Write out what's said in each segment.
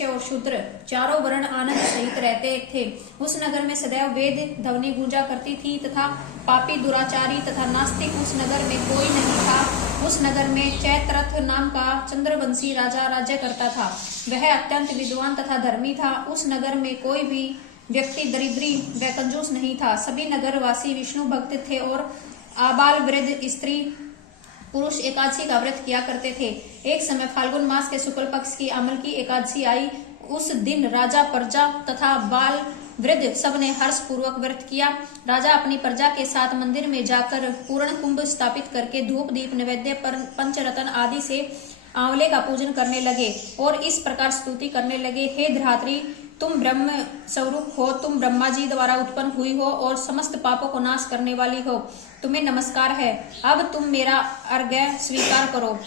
वैश्य और शूद्र चारों वर्ण आनंद सहित रहते थे। उस नगर में सदैव वेद ध्वनि गूंजा करती थी तथा पापी, दुराचारी तथा नास्तिक उस नगर में कोई नहीं था। उस नगर में चैत्ररथ नाम का चंद्रवंशी राजा राज्य करता था। वह अत्यंत विद्वान तथा धर्मी था। उस नगर में कोई भी व्यक्ति दरिद्री व कंजूस नहीं था। सभी नगरवासी विष्णु भक्त थे और आबाल वृद्ध स्त्री पुरुष एकादशी का व्रत किया करते थे। एक समय फाल्गुन मास के शुक्ल पक्ष की अमल की एकादशी आई। उस दिन राजा, प्रजा तथा बाल वृद्ध सब ने हर्ष पूर्वक व्रत किया। राजा अपनी प्रजा के साथ मंदिर में जाकर पूर्ण कुंभ स्थापित करके धूप दीप नैवेद्य पर पंचरत्न आदि से आंवले का पूजन करने लगे और इस प्रकार स्तुति करने लगे। हे धात्री, तुम ब्रह्म स्वरूप हो, तुम ब्रह्मा जी द्वारा उत्पन्न हुई हो और समस्त पापों को नाश करने वाली हो। तुम्हें नमस्कार है। अब तुम मेरा अर्घ्य स्वीकार करो।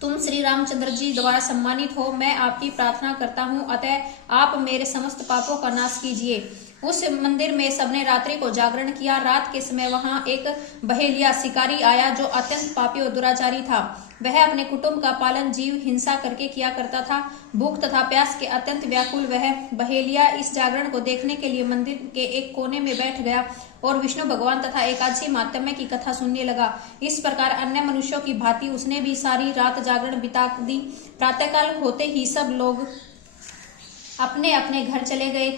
तुम श्री रामचंद्र जी द्वारा सम्मानित हो। मैं आपकी प्रार्थना करता हूँ, अतः आप मेरे समस्त पापों का नाश कीजिए। उस मंदिर में सबने रात्रि को जागरण किया। रात के समय वहां एक बहेलिया शिकारी आया जो अत्यंत पापी और दुराचारी था। वह अपने कुटुंब का पालन जीव हिंसा करके किया करता था। भूख तथा प्यास के अत्यंत व्याकुल वह बहेलिया इस जागरण को देखने के लिए मंदिर के एक कोने में बैठ गया और विष्णु भगवान तथा एकादशी माहात्म्य की कथा सुनने लगा। इस प्रकार अन्य मनुष्यों की भांति उसने भी सारी रात जागरण बिता दी। प्रातःकाल होते ही सब लोग अपने अपने घर चले गए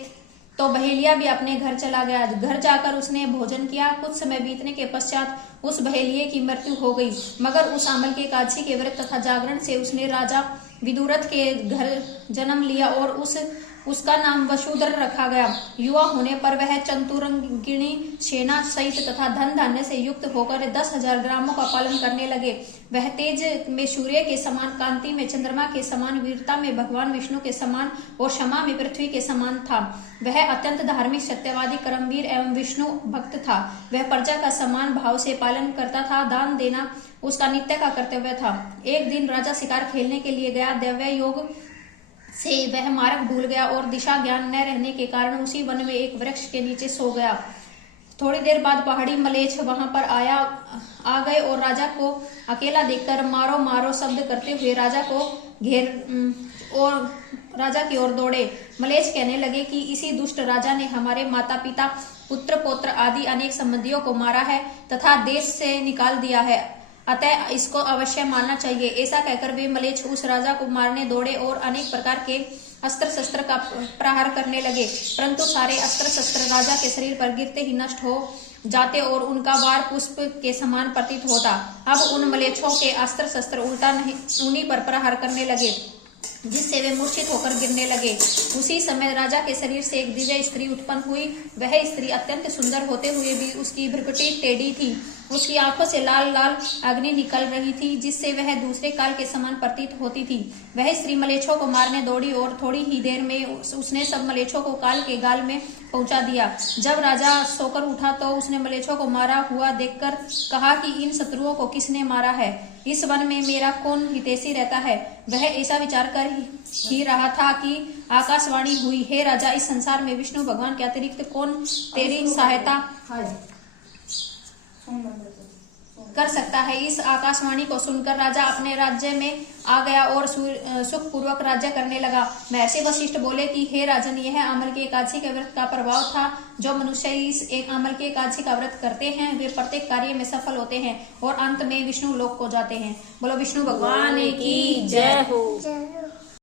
तो बहेलिया भी अपने घर चला गया। घर जाकर उसने भोजन किया। कुछ समय बीतने के पश्चात उस बहेलिये की मृत्यु हो गई। मगर उस अमल के एकादशी के व्रत तथा जागरण से उसने राजा विदुरथ के घर जन्म लिया और उसका नाम वसुधर रखा गया। युवा होने पर वह चतुरंगिणी सेना सहित तथा धन धान्य से युक्त होकर 10,000 ग्रामों का पालन करने लगे। वह तेज में सूर्य के समान, कांति में चंद्रमा के समान, वीरता में भगवान विष्णु के समान और क्षमा में पृथ्वी के समान था। वह अत्यंत धार्मिक, सत्यवादी, कर्मवीर एवं विष्णु भक्त था। वह प्रजा का समान भाव से पालन करता था। दान देना उसका नित्य का कर्तव्य था। एक दिन राजा शिकार खेलने के लिए गया। दैव्य योग से वह मार्ग भूल गया और दिशा ज्ञान न रहने के कारण उसी वन में एक वृक्ष के नीचे सो गया। थोड़ी देर बाद पहाड़ी मलेच्छ वहां पर आ गए और राजा को अकेला देखकर मारो मारो शब्द करते हुए राजा की ओर दौड़े। मलेच्छ कहने लगे कि इसी दुष्ट राजा ने हमारे माता पिता, पुत्र पौत्र आदि अनेक संबंधियों को मारा है तथा देश से निकाल दिया है, अतः इसको अवश्य मारना चाहिए। ऐसा कहकर वे मलेच्छ उस राजा को मारने दौड़े और अनेक प्रकार के अस्त्र शस्त्र का प्रहार करने लगे, परंतु सारे अस्त्र शस्त्र राजा के शरीर पर गिरते ही नष्ट हो जाते और उनका वार पुष्प के समान प्रतीत होता। अब उन मलेच्छों के अस्त्र शस्त्र उल्टा उन्हीं पर प्रहार करने लगे, जिससे वे मूर्छित होकर गिरने लगे। उसी समय राजा के शरीर से एक दिव्य स्त्री उत्पन्न हुई। वह स्त्री अत्यंत सुंदर होते हुए भी उसकी भ्रुकुटी टेढ़ी थी। उसकी आंखों से लाल लाल अग्नि निकल रही थी, जिससे वह दूसरे काल के समान प्रतीत होती थी। वह स्त्री मलेच्छों को मारने दौड़ी और थोड़ी ही देर में उसने सब मलेच्छों को काल के गाल में पहुंचा दिया। जब राजा सोकर उठा तो उसने मलेच्छों को मारा हुआ देखकर कहा कि इन शत्रुओं को किसने मारा है? इस वन में मेरा कौन हितैषी रहता है? वह ऐसा विचार कर ही रहा था कि आकाशवाणी हुई, हे राजा, इस संसार में विष्णु भगवान के अतिरिक्त कौन तेरी सहायता कर सकता है? इस आकाशवाणी को सुनकर राजा अपने राज्य में आ गया और सुख पूर्वक राज्य करने लगा। महर्षि वशिष्ठ बोले कि हे राजन, यह अमल की एकादशी के व्रत का प्रभाव था। जो मनुष्य इस एक अमल की एकादशी का व्रत करते हैं वे प्रत्येक कार्य में सफल होते हैं और अंत में विष्णु लोक को जाते हैं। बोलो विष्णु भगवान की जय हो।